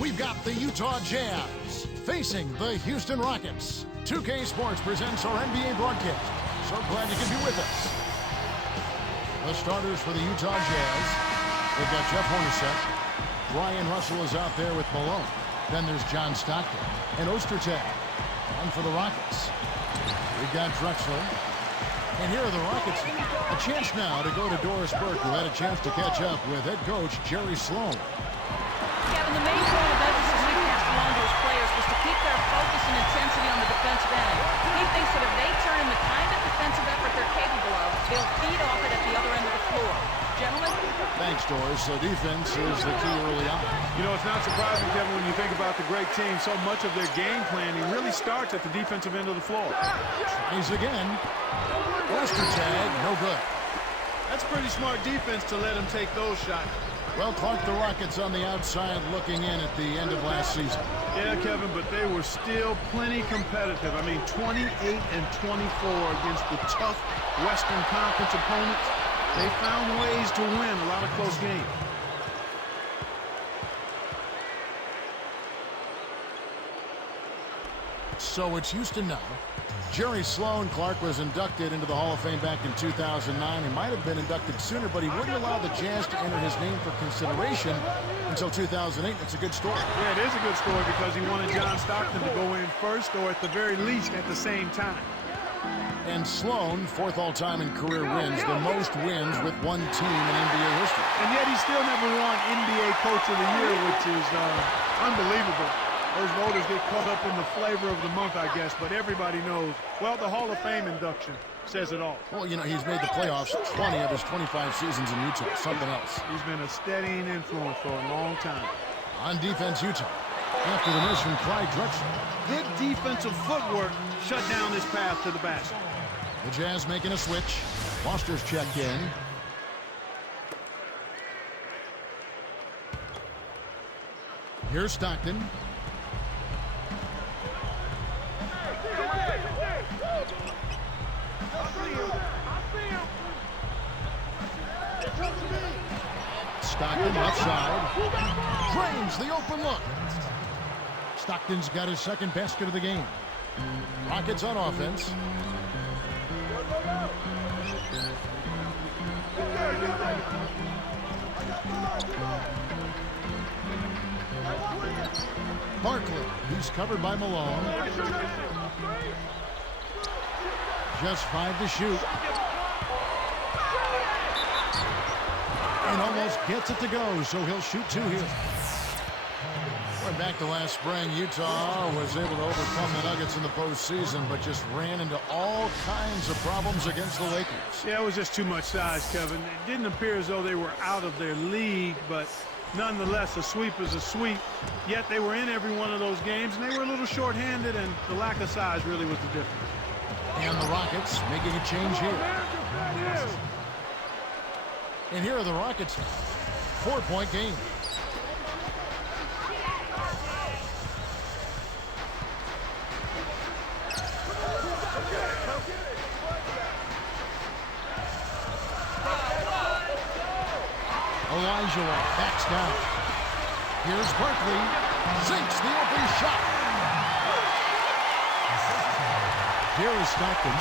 we've got the Utah Jazz facing the Houston Rockets. 2K Sports presents our NBA broadcast. So glad you can be with us. The starters for the Utah Jazz. They've got Jeff Hornacek. Brian Russell is out there with Malone. Then there's John Stockton and Ostertag. And for the Rockets, we've got Drexler. And here are the Rockets. A chance now to go to Doris Burke, who had a chance to catch up with head coach Jerry Sloan. Kevin, the main point of emphasis he passed along to his players was to keep their focus and intensity on the defensive end. He thinks that if they turn in the kind of defensive effort they're capable of, they'll feed off it at the other end of the floor. Gentlemen? Thanks, Doris. So defense is the key early on. You know, it's not surprising, Kevin, when you think about the great team. So much of their game planning really starts at the defensive end of the floor. Tries again. Ostertag, no good. That's pretty smart defense to let him take those shots. Well, Clark, the Rockets on the outside looking in at the end of last season. Yeah, Kevin, but they were still plenty competitive. I mean, 28 and 24 against the tough Western Conference opponents. They found ways to win a lot of close games. So it's Houston now. Jerry Sloan, Clark, was inducted into the Hall of Fame back in 2009. He might have been inducted sooner, but he wouldn't allow the Jazz to enter his name for consideration until 2008. It's a good story. Yeah, it is a good story because he wanted John Stockton to go in first, or at the very least at the same time. And Sloan, fourth all-time in career wins, the most wins with one team in NBA history. And yet he still never won NBA Coach of the Year, which is unbelievable. Those voters get caught up in the flavor of the month, I guess, but everybody knows. Well, the Hall of Fame induction says it all. Well, you know, he's made the playoffs 20 of his 25 seasons in Utah. Something else. He's been a steadying influence for a long time. On defense, Utah. After the miss from Clyde Drexler. Good defensive footwork shut down his path to the basket. The Jazz making a switch. Foster's checked in. Here's Stockton. Stockton left side. Drains the open look. Stockton's got his second basket of the game. Rockets on offense. Barkley, he's covered by Malone. Just 5 to shoot. And almost gets it to go, so he'll shoot 2 here. Going back to last spring, Utah was able to overcome the Nuggets in the postseason, but just ran into all kinds of problems against the Lakers. Yeah, it was just too much size, Kevin. It didn't appear as though they were out of their league, but nonetheless, a sweep is a sweep. Yet they were in every one of those games, and they were a little short-handed, and the lack of size really was the difference. And the Rockets making a change here. And here are the Rockets' 4-point game. Elijah backs down. Here's Barkley. Sinks the open shot. Here is Stockton.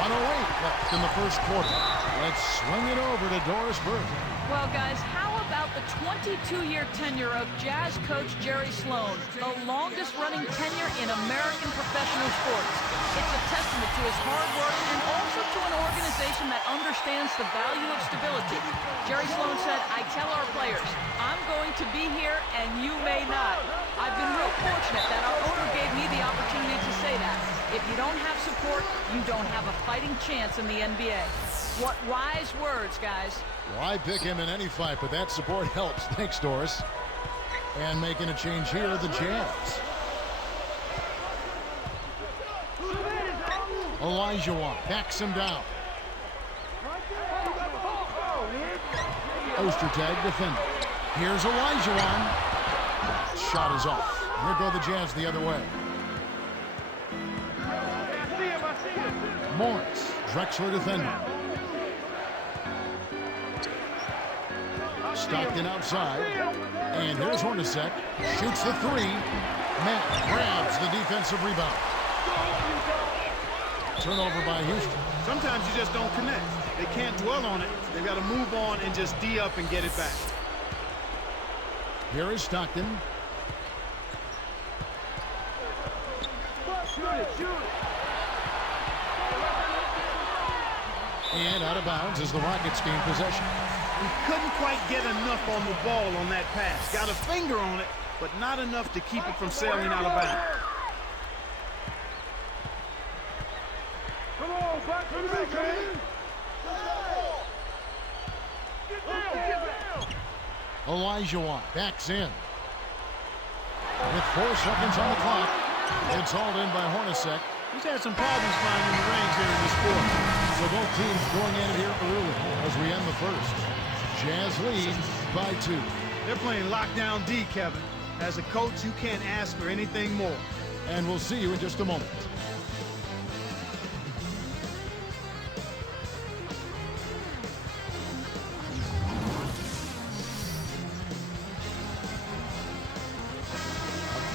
1:08 left in the first quarter. Let's swing it over to Doris Burke. Well, guys, how about the 22-year tenure of Jazz coach Jerry Sloan, the longest-running tenure in American professional sports? It's a testament to his hard work and also to an organization that understands the value of stability. Jerry Sloan said, I tell our players, I'm going to be here and you may not. I've been real fortunate that our owner gave me the opportunity to say that. If you don't have support, you don't have a fighting chance in the NBA. What wise words, guys. Well, I pick him in any fight, but that support helps. Thanks, Doris. And making a change here, the Jazz. Elijah backs him down. Ostertag defending. Here's Elijah. Shot is off. Here go the Jazz the other way. Morris, Drexler defending. Stockton outside. And here's Hornacek. Shoots the three. Matt grabs the defensive rebound. Turnover by Houston. Sometimes you just don't connect. They can't dwell on it. They've got to move on and just D up and get it back. Here is Stockton. And out of bounds as the Rockets gain possession. He couldn't quite get enough on the ball on that pass. Got a finger on it, but not enough to keep it from sailing out of bounds. Come on, back to me, Kane. Elijah Watt backs in. With 4 seconds on the clock, it's hauled in by Hornacek. He's had some problems finding the range here in this quarter. So both teams going at it here early as we end the first. Jazz lead by 2. They're playing lockdown D, Kevin. As a coach, you can't ask for anything more. And we'll see you in just a moment.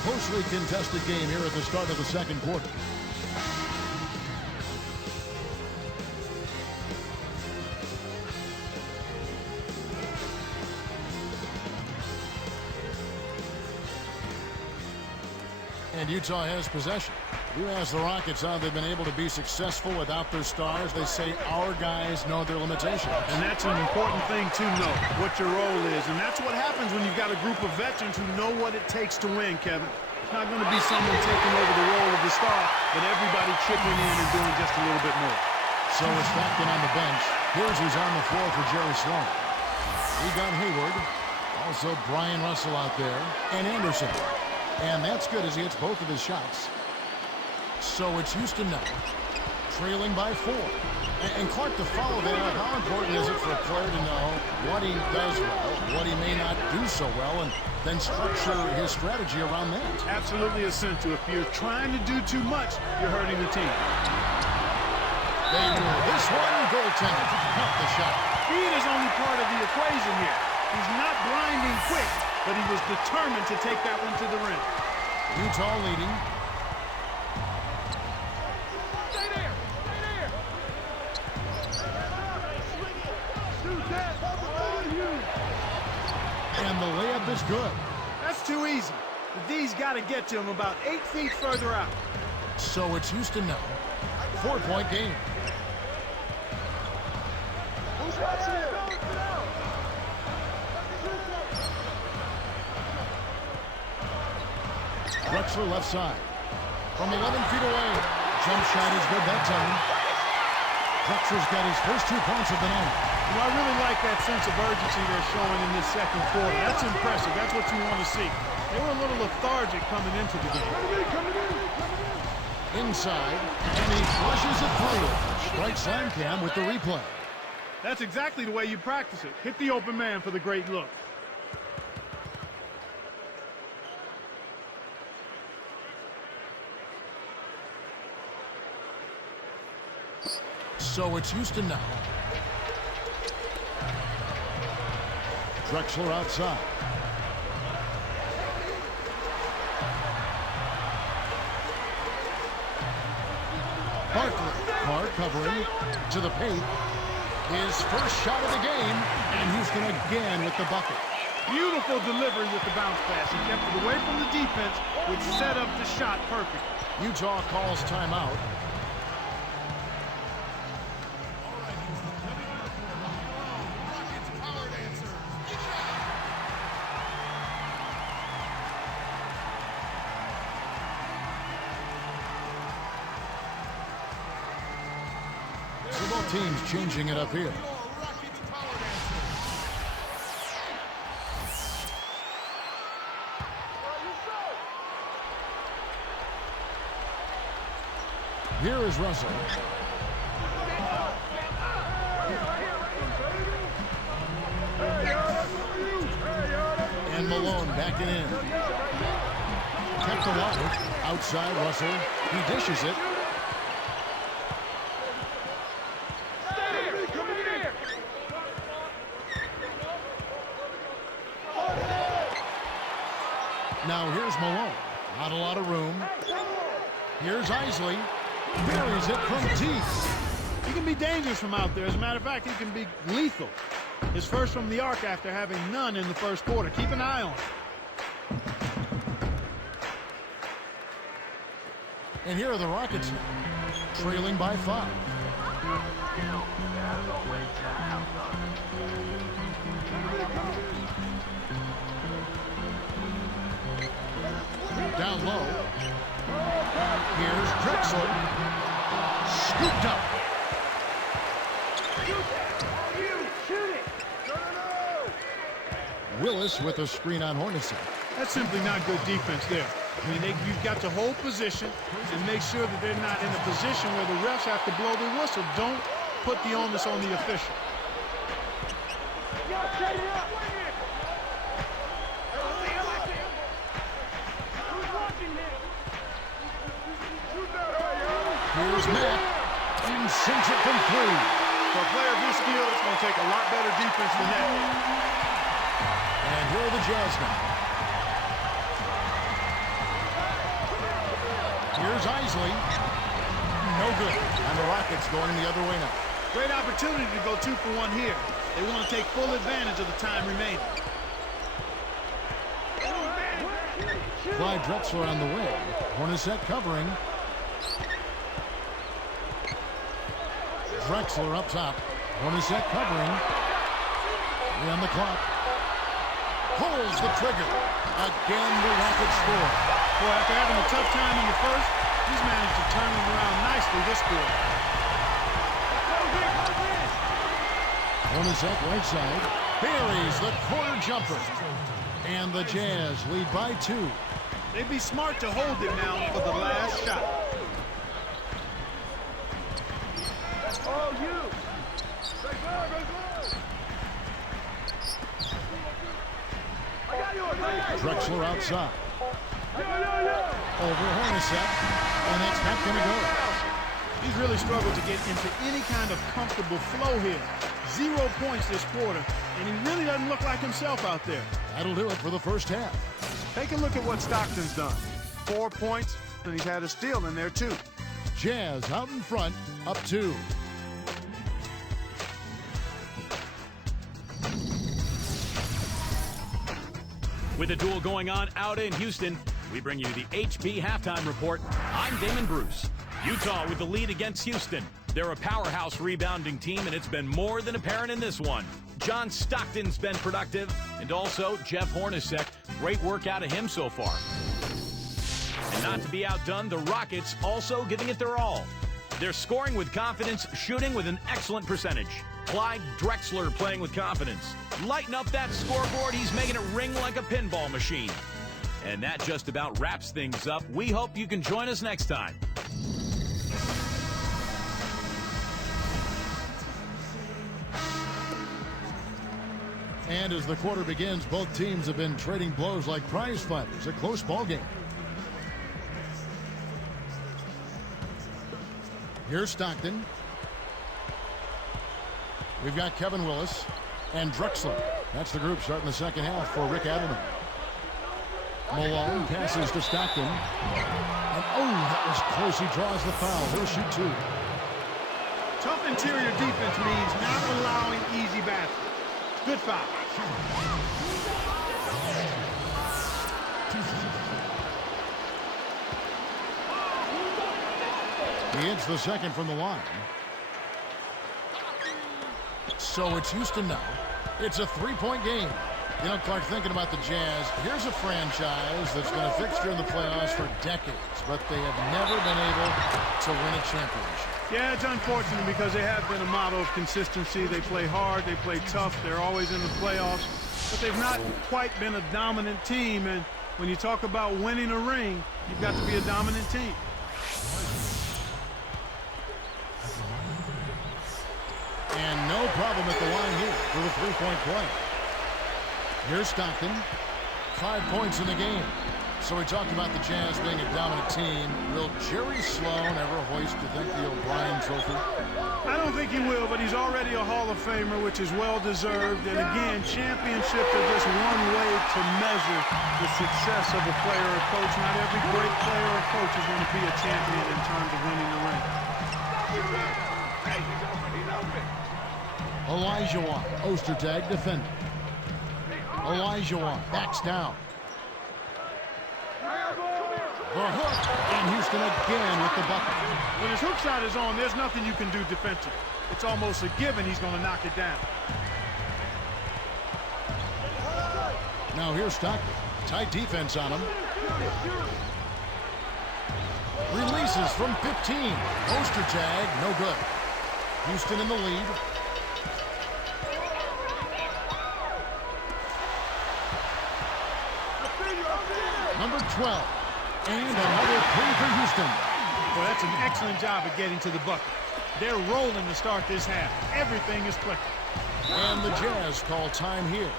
Closely contested game here at the start of the second quarter. And Utah has possession. You ask the Rockets how they've been able to be successful without their stars. They say our guys know their limitations. And that's an important thing to know, what your role is. And that's what happens when you've got a group of veterans who know what it takes to win, Kevin. It's not going to be someone taking over the role of the star, but everybody chipping in and doing just a little bit more. So it's Stockton on the bench. Here's who's on the floor for Jerry Sloan. We got Hayward. Also Brian Russell out there. And Anderson. And that's good as he hits both of his shots. So it's Houston now, trailing by 4. And Clark, to follow that up, how important is it for a player to know what he does well, what he may not do so well, and then structure his strategy around that? Absolutely essential. If you're trying to do too much, you're hurting the team. They rule this one, goaltender. Not the shot. Speed is only part of the equation here. He's not blinding quick, but he was determined to take that one to the rim. Utah leading. Stay there. Stay there. And the layup is good. That's too easy. The D's got to get to him about 8 feet further out. So it's Houston now. 4-point game. Who's watching it? Drexler left side. From 11 feet away. Jump shot is good that time. Drexler's got his first 2 points of the night. You know, I really like that sense of urgency they're showing in this second quarter. That's impressive. That's what you want to see. They were a little lethargic coming into the game. Inside, and he flushes it through. Strikes Lamcam with the replay. That's exactly the way you practice it. Hit the open man for the great look. So it's Houston now. Drexler outside. Barkley, Clark covering to the paint. His first shot of the game, and Houston again with the bucket. Beautiful delivery with the bounce pass. He kept it away from the defense, which set up the shot perfect. Utah calls timeout. Both teams changing it up here. Here is Russell. And Malone backing in. Kept alive. Outside Russell. He dishes it. Now here's Malone. Not a lot of room. Here's Isley. Buries it from deep. He can be dangerous from out there. As a matter of fact, he can be lethal. His first from the arc after having none in the first quarter. Keep an eye on him. And here are the Rockets now, trailing by 5. Down low. Here's Drexler. Scooped up. Willis with a screen on Hornacek. That's simply not good defense there. I mean, you've got to hold position and make sure that they're not in a position where the refs have to blow the whistle. Don't put the onus on the official. Here's Matt. And sinks it from 3. For a player of his skill, it's going to take a lot better defense than that. And here are the Jazz now. Here's Isley. No good. And the Rockets going the other way now. Great opportunity to go 2 for 1 here. They want to take full advantage of the time remaining. Clyde Drexler on the wing. Hornacek covering. Drexler up top. Hornacek covering. 3 on the clock. Pulls the trigger. Again, the Rockets score. Boy, after having a tough time in the first, he's managed to turn it around nicely this quarter. Hornacek right side. Buries the corner jumper. And the Jazz lead by 2. They'd be smart to hold it now for the last shot. Oh, you! Drexler outside. Over Hornacek. And that's not going to go. He's really struggled to get into any kind of comfortable flow here. 0 points this quarter, and he really doesn't look like himself out there. That'll do it for the first half. Take a look at what Stockton's done. 4 points, and he's had a steal in there, too. Jazz out in front, up 2. With a duel going on out in Houston, we bring you the HB Halftime Report. I'm Damon Bruce. Utah with the lead against Houston. They're a powerhouse rebounding team, and it's been more than apparent in this one. John Stockton's been productive, and also Jeff Hornacek. Great work out of him so far. And not to be outdone, the Rockets also giving it their all. They're scoring with confidence, shooting with an excellent percentage. Clyde Drexler playing with confidence. Lighten up that scoreboard. He's making it ring like a pinball machine. And that just about wraps things up. We hope you can join us next time. And as the quarter begins, both teams have been trading blows like prize fighters. A close ball game. Here's Stockton. We've got Kevin Willis and Drexler. That's the group starting the second half for Rick Adelman. Malone passes to Stockton. And oh, that was close. He draws the foul. He'll shoot 2. Tough interior defense means not allowing easy baskets. Good foul. He hits the second from the line. So it's Houston now. It's a 3-point game. You know, Clark, thinking about the Jazz, here's a franchise that's been a fixture in the playoffs for decades, but they have never been able to win a championship. Yeah, it's unfortunate because they have been a model of consistency. They play hard, they play tough, they're always in the playoffs, but they've not quite been a dominant team. And when you talk about winning a ring, you've got to be a dominant team. And no problem at the line here for the 3-point play. Here's Stockton. 5 points in the game. So we talked about the Jazz being a dominant team. Will Jerry Sloan ever hoist, you think, the O'Brien Trophy? I don't think he will, but he's already a Hall of Famer, which is well-deserved. And again, championships are just one way to measure the success of a player or coach. Not every great player or coach is going to be a champion in terms of winning the ring. Olajuwon, Ostertag defending. Olajuwon backs down. The hook, and Houston again with the bucket. When his hook shot is on, there's nothing you can do defensively. It's almost a given he's going to knock it down. Now here's Stockton. Tight defense on him. Releases from 15. Ostertag, no good. Houston in the lead. Number 12. And another three for Houston. Well, that's an excellent job of getting to the bucket. They're rolling to start this half. Everything is clicking. And the Jazz call time here.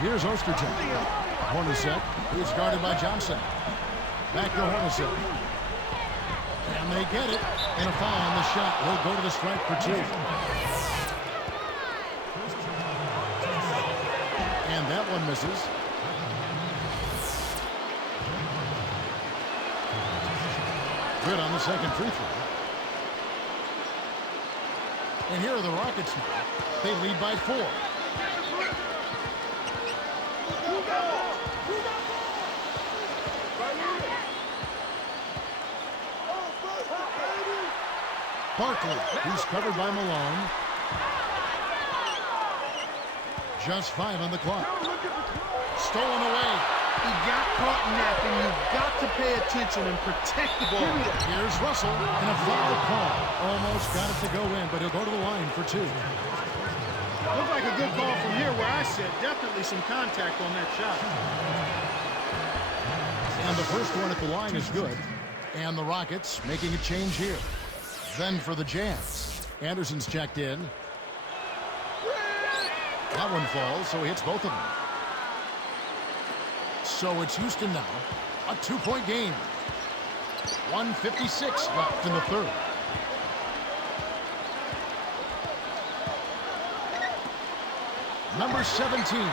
Here's Ostertag. Hornacek is guarded by Johnson. Back to Hornacek. And they get it. And a foul on the shot. He'll go to the strike for two. And that one misses. Good on the second free throw. And here are the Rockets now. They lead by 4. Barkley, he's covered by Malone. Just 5 on the clock. Stolen away. He got caught napping. You've got to pay attention and protect the ball. Here's Russell, and a foul call. Almost got it to go in, but he'll go to the line for 2. Looks like a good call from here where I sit. Definitely some contact on that shot. And the first one at the line is good. And the Rockets making a change here. Then for the Jazz. Anderson's checked in. That one falls, so he hits both of them. So it's Houston now. A 2-point game. 1:56 left in the third. Number 17.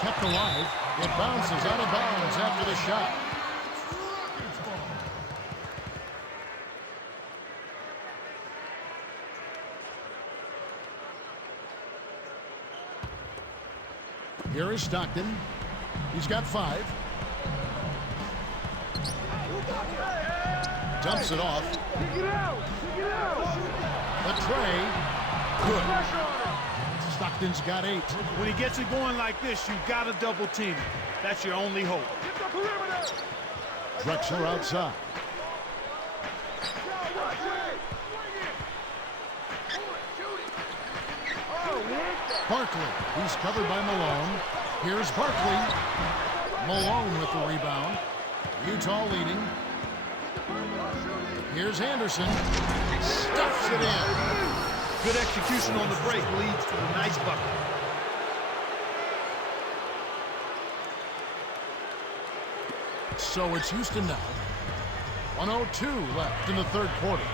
Kept alive. It bounces out of bounds after the shot. Here is Stockton. He's got 5. Dumps it off. The tray. Good. Stockton's got 8. When he gets it going like this, you've got to double team him. That's your only hope. Drexler outside. Barkley, he's covered by Malone. Here's Barkley. Malone with the rebound. Utah leading. Here's Anderson. Stuffs it in. Good execution on the break leads to a nice bucket. So it's Houston now. 1:02 left in the third quarter.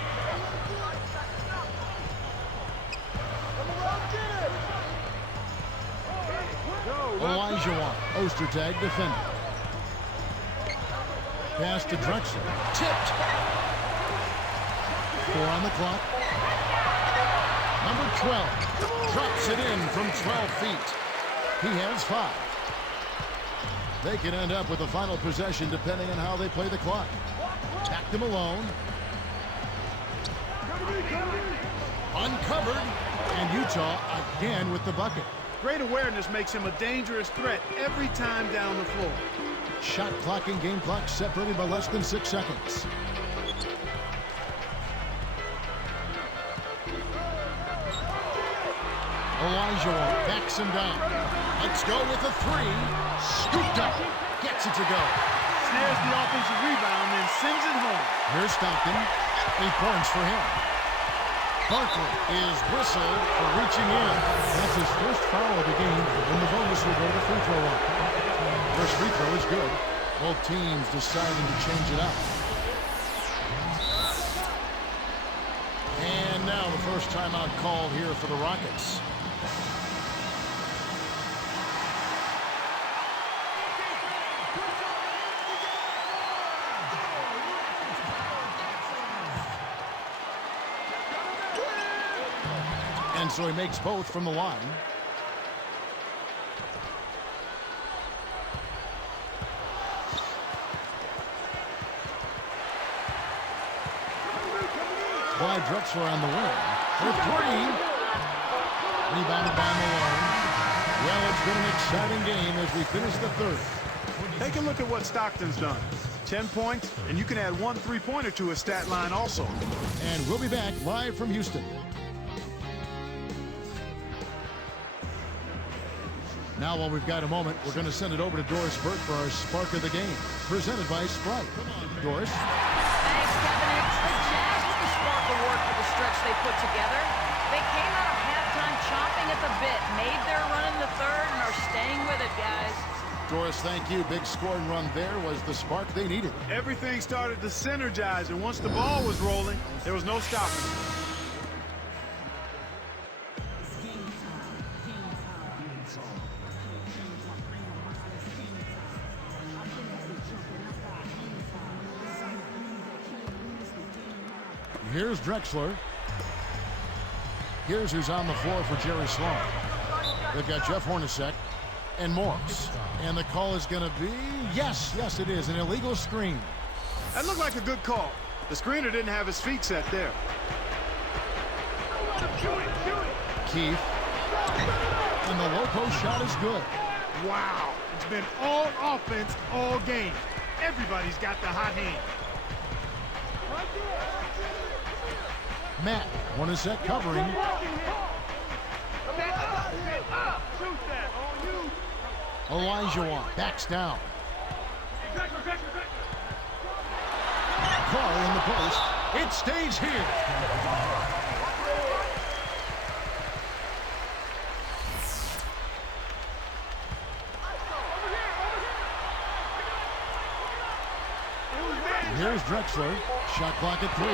Olajuwon, Ostertag defending. Pass to Drexler. Tipped. 4 on the clock. Number 12 drops it in from 12 feet. He has 5. They can end up with a final possession depending on how they play the clock. Back to Malone. Uncovered. And Utah again with the bucket. Great awareness makes him a dangerous threat every time down the floor. Shot clock and game clock separated by less than 6 seconds. Olajuwon backs him down. Let's go with a 3. Scooped up. Gets it to go. Snares the offensive rebound and sends it home. Here's Stockton. 8 points for him. Barkley is whistled for reaching in. That's his first foul of the game, and the bonus will go to free throw line. The First free throw is good. Both teams deciding to change it up. And now the first timeout call here for the Rockets. And so he makes both from the line. By Drexler on the wing for three. Rebounded by Malone. Well, it's been an exciting game as we finish the third. Take a look at what Stockton's done. 10 points, and you can add 1 3-pointer to his stat line also. And we'll be back live from Houston. Now, while we've got a moment, we're going to send it over to Doris Burke for our Spark of the Game, presented by Sprite. Doris? Thanks, Kevin. It's the Jazz with the Spark Award for the stretch they put together. They came out of halftime chomping at the bit, made their run in the third, and are staying with it, guys. Doris, thank you. Big scoring run there was the spark they needed. Everything started to synergize, and once the ball was rolling, there was no stopping it. Here's Drexler. Here's who's on the floor for Jerry Sloan. They've got Jeff Hornacek and Morris. And the call is going to be, yes, it is, an illegal screen. That looked like a good call. The screener didn't have his feet set there. Keith. And the low post shot is good. Wow. It's been all offense all game. Everybody's got the hot hand. Matt, Hornacek covering. Elijah backs down. Carl in the post. It stays here. Here's Drexler. Shot clock at 3.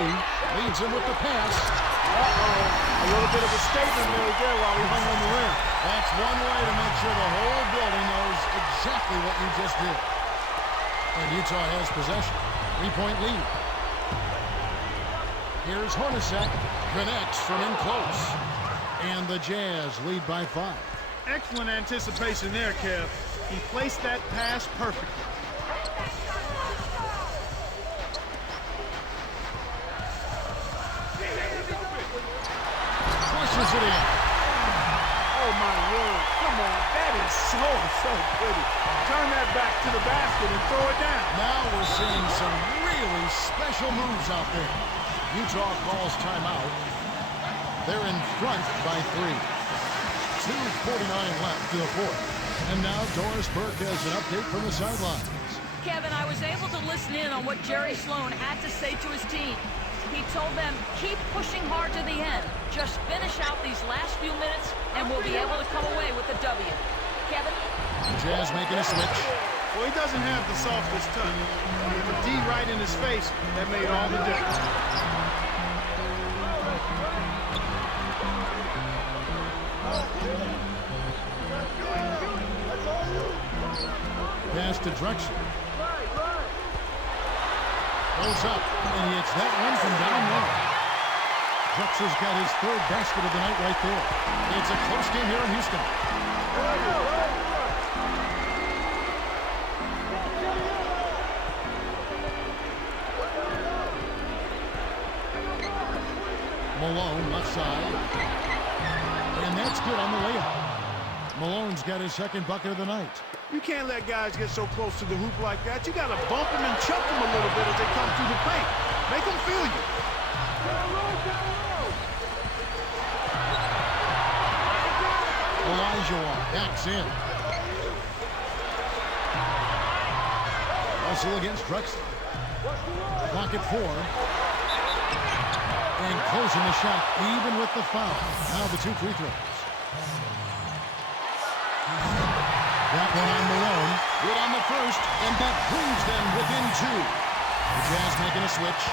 Leads him with the pass. A little bit of a statement made there while he hung on the rim. That's one way to make sure the whole building knows exactly what you just did. And Utah has possession. 3-point lead. Here's Hornacek. Connects from in close. And the Jazz lead by 5. Excellent anticipation there, Kev. He placed that pass perfectly. Pushes it in. Oh, my word. Come on. That is so pretty. Turn that back to the basket and throw it down. Now we're seeing some really special moves out there. Utah calls timeout. They're in front by 3. 2:49 left to the fourth. And now Doris Burke has an update from the sidelines. Kevin, I was able to listen in on what Jerry Sloan had to say to his team. He told them, keep pushing hard to the end. Just finish out these last few minutes, and we'll be able to come away with a W. Kevin? The Jazz making a switch. Well, he doesn't have the softest touch. With the D right in his face, that made all the difference. Pass to Drexler. Goes up, and he hits that one from down low. Drexler's got his 3rd basket of the night right there. It's a close game here in Houston. Malone, left side. And that's good on the layup. Malone's got his 2nd bucket of the night. You can't let guys get so close to the hoop like that. You got to bump them and chuck them a little bit as they come through the paint. Make them feel you. Elijah backs in. Hustle against Drexler. Clock at 4. And closing the shot, even with the foul. Now the 2 free throws. That one on Malone. Good on the first, and that brings them within 2. The Jazz making a switch.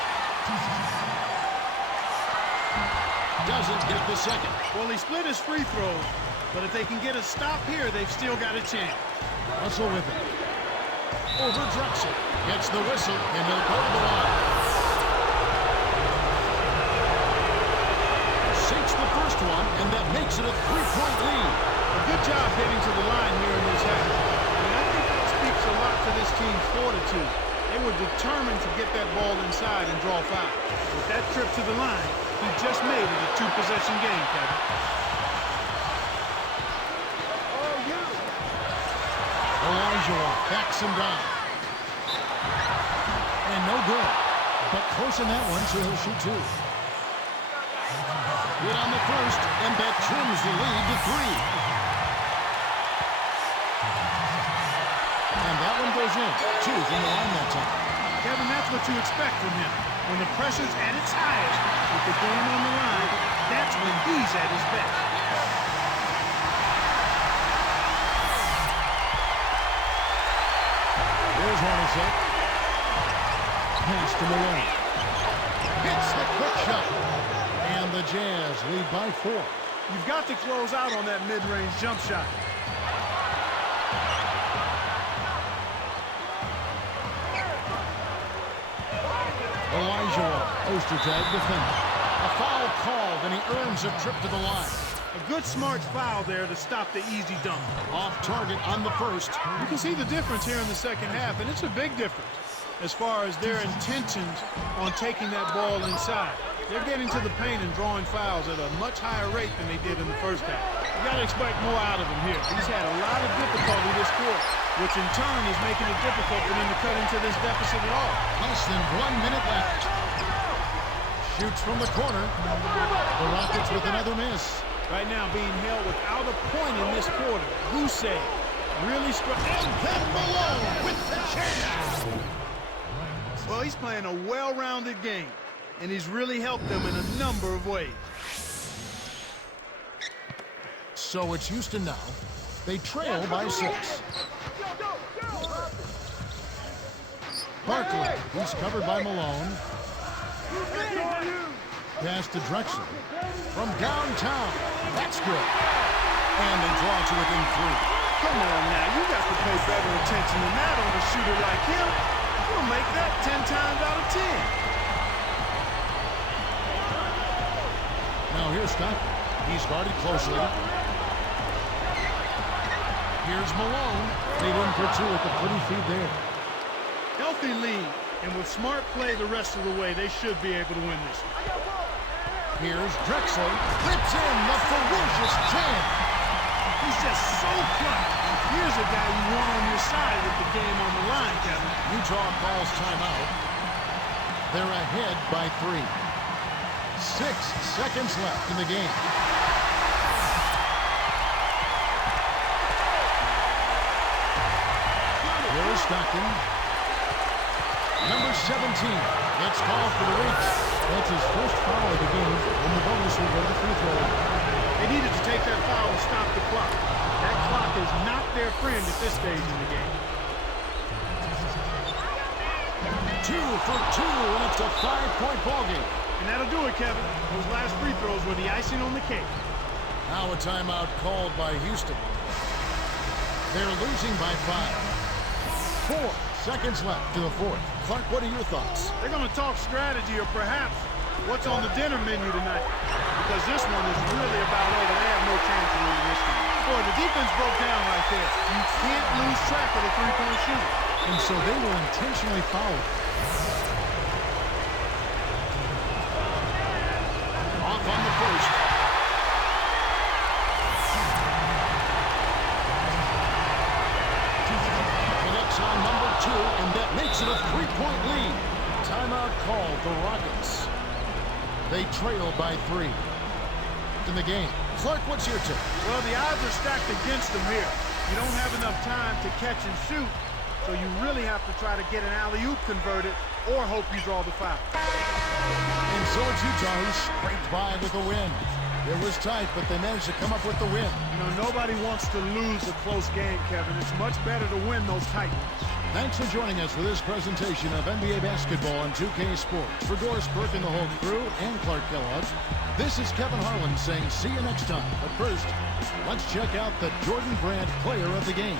Doesn't get the second. Well, he split his free throws, but if they can get a stop here, they've still got a chance. Russell with it. Over Drexel. Gets the whistle, and he'll go to the line. Sinks the first one, and that makes it a 3-point lead. A good job getting to the line here in this half. And I think that speaks a lot to this team's fortitude. They were determined to get that ball inside and draw foul. With that trip to the line, he just made it a 2-possession game, Kevin. Elijah backs him down. And no good. But close in that one, so he'll shoot 2. Good on the first, and that trims the lead to 3. And that one goes in. 2 from the line that time. Kevin, that's what you expect from him. When the pressure's at its highest, with the game on the line, that's when he's at his best. There's Hornacek. Pass to Malone. Hits the quick shot. And the Jazz lead by 4. You've got to close out on that mid-range jump shot. Elijah, Ostertag defender. A foul called, and he earns a trip to the line. A good, smart foul there to stop the easy dunk. Off target on the first. You can see the difference here in the second half, and it's a big difference as far as their intentions on taking that ball inside. They're getting to the paint and drawing fouls at a much higher rate than they did in the first half. You got to expect more out of him here. He's had a lot of difficulty this quarter, which in turn is making it difficult for them to cut into this deficit at all. Less than 1 minute left. Shoots from the corner. The Rockets with another miss. Right now being held without a point in this quarter. Guse really struck. And then Malone with the chance. Well, he's playing a well-rounded game, and he's really helped them in a number of ways. So it's Houston now. They trail by 6. Barkley, he's covered by Malone. Pass to Drexel. From downtown. That's good. And they draw to within 3. Come on now, you got to pay better attention than that on a shooter like him. You'll make that 10 times out of 10. Now here's Stockton. He's guarded closely. Here's Malone. Lead in for 2 at the pretty feed there. Healthy lead, and with smart play the rest of the way, they should be able to win this one. Here's Drexel. Flips in the ferocious jam. He's just so clutch. Here's a guy you want on your side with the game on the line, Kevin. Utah calls timeout. They're ahead by 3. 6 seconds left in the game. Here's Stockton. Number 17 gets called for the reach. That's his first foul of the game, and the bonus will go to the free throw line. They needed to take that foul to stop the clock. That clock is not their friend at this stage in the game. 2 for 2, and it's a 5-point ball game. And that'll do it, Kevin. Those last free throws were the icing on the cake. Now a timeout called by Houston. They're losing by 5. 4 seconds left to the 4th. Clark, what are your thoughts? They're going to talk strategy or perhaps what's on the dinner menu tonight. Because this one is really about over. They have no chance of winning this game. Boy, the defense broke down right there. You can't lose track of the three-point shooter. And so they will intentionally foul. Off on the first. Connects on number 2, and that makes it a 3-point lead. Timeout called the Rockets. They trail by 3 in the game. Clark, what's your take? Well, the odds are stacked against them here. You don't have enough time to catch and shoot, so you really have to try to get an alley-oop converted or hope you draw the foul. And so it's Utah who scraped by with a win. It was tight, but they managed to come up with the win. You know, nobody wants to lose a close game, Kevin. It's much better to win those tight ones. Thanks for joining us for this presentation of NBA basketball on 2K Sports. For Doris Burke and the whole crew and Clark Kellogg, this is Kevin Harlan saying see you next time. But first, let's check out the Jordan Brand player of the game.